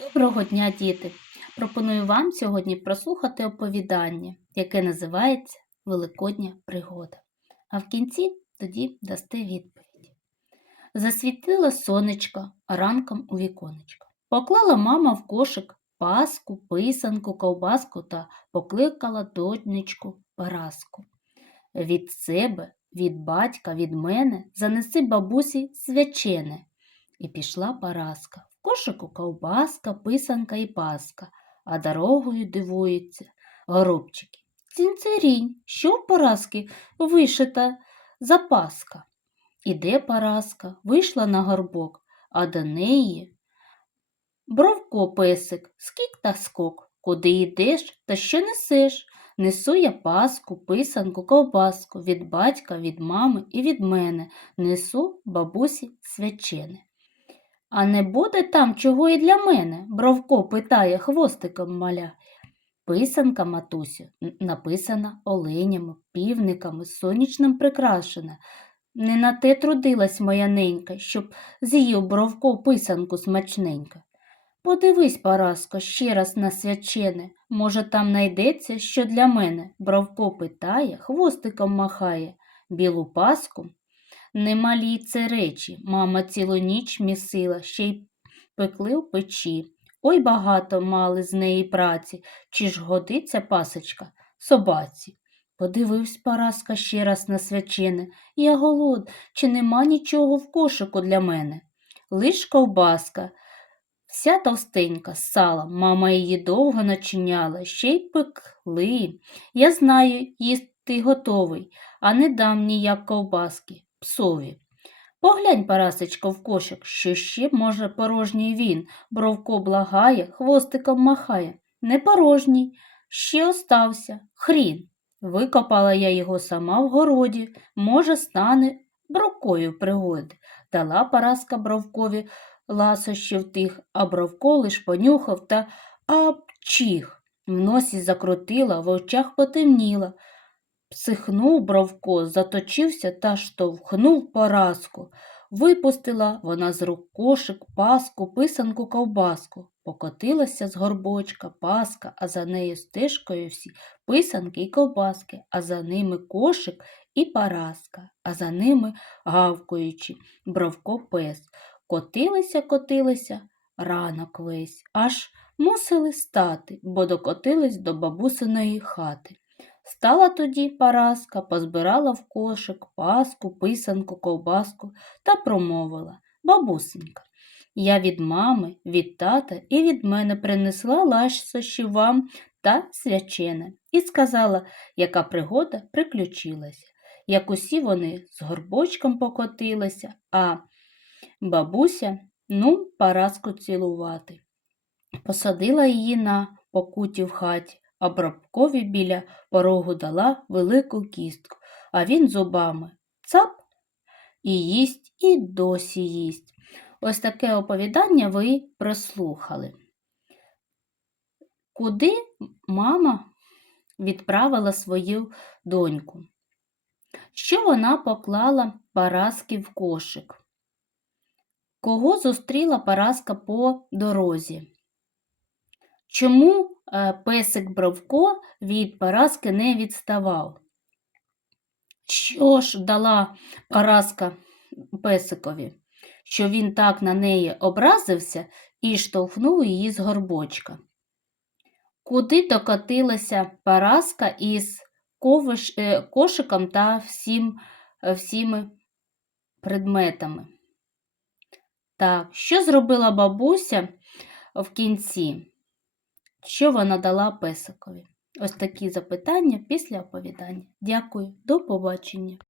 Доброго дня, діти! Пропоную вам сьогодні прослухати оповідання, яке називається Великодня пригода. А в кінці тоді дасте відповідь. Засвітило сонечко ранком у віконечко. Поклала мама в кошик паску, писанку, ковбаску та покликала донечку Параску. Від себе, від батька, від мене занеси бабусі свячене. І пішла Параска. Кошику ковбаска, писанка і паска, а дорогою дивуються горобчики. Цінцерінь, що в Параски вишита запаска. Іде Параска, вийшла на горбок, а до неї Бровко песик, скік та скок. Куди йдеш та що несеш? Несу я паску, писанку, ковбаску від батька, від мами і від мене. Несу бабусі свячене. А не буде там чого і для мене? Бровко питає хвостиком маля. Писанка, матусю, написана оленями, півниками, сонячним прикрашена. Не на те трудилась моя ненька, щоб з'їв Бровко писанку смачненько. Подивись, Параско, ще раз на свячене. Може, там найдеться, що для мене. Бровко питає, хвостиком махає. Білу паску Немалі це речі, мама цілу ніч місила, ще й пекли в печі. Ой багато мали з неї праці, чи ж годиться пасочка собаці. Подивився Параска ще раз на свячене. Я голод, чи нема нічого в кошику для мене? Лиш ковбаска, вся товстенька з салом, мама її довго начиняла, ще й пекли. Я знаю, їсти готовий, а не дам ніяк ковбаски псові. Поглянь, Парасечко, в кошик, що ще може порожній він, бровко благає, хвостиком махає. Не порожній, ще остався, хрін. Викопала я його сама в городі, може, стане бровкою в пригоди. Дала Параска бровкові ласощів тих, а бровко лиш понюхав та апчих. В носі закрутила, в очах потемніла. Психнув Бровко, заточився та штовхнув поразку. Випустила вона з рук кошик, паску, писанку, ковбаску. Покотилася з горбочка, паска, а за нею стежкою всі писанки й ковбаски, а за ними кошик і параска, а за ними гавкаючи, Бровко пес. Котилися, котилися, ранок весь, аж мусили стати, бо докотились до бабусиної хати. Стала тоді Параска, позбирала в кошик паску, писанку, ковбаску та промовила Бабусенька, я від мами, від тата і від мене принесла ласощі вам та свячене, і сказала, яка пригода приключилася, як усі вони з горбочком покотилися, а бабуся, ну, Параску цілувати. Посадила її на покуті в хаті а Бробкові біля порогу дала велику кістку, а він зубами цап і їсть, і досі їсть. Ось таке оповідання ви прослухали. Куди мама відправила свою доньку? Що вона поклала Параски в кошик? Кого зустріла Параска по дорозі? Чому е, песик Бровко від Параски не відставав? Що ж дала Параска песикові? Що він так на неї образився і штовхнув її з горбочка. Куди докотилася Параска із ковиш, е, кошиком та всім, е, всіми предметами? Так, що зробила бабуся в кінці? Що вона дала песикові? Ось такі запитання після оповідання. Дякую, до побачення.